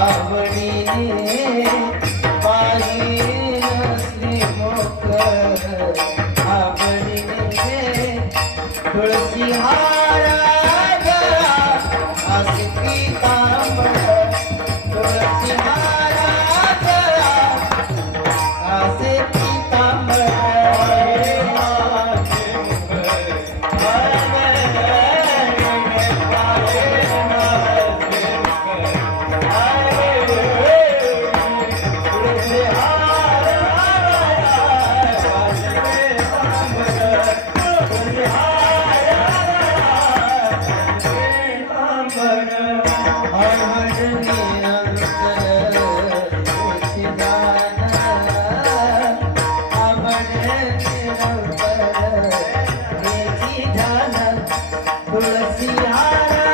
आवडीने पाहिजे श्री मोक आवडीने ध्यान तुलसी हार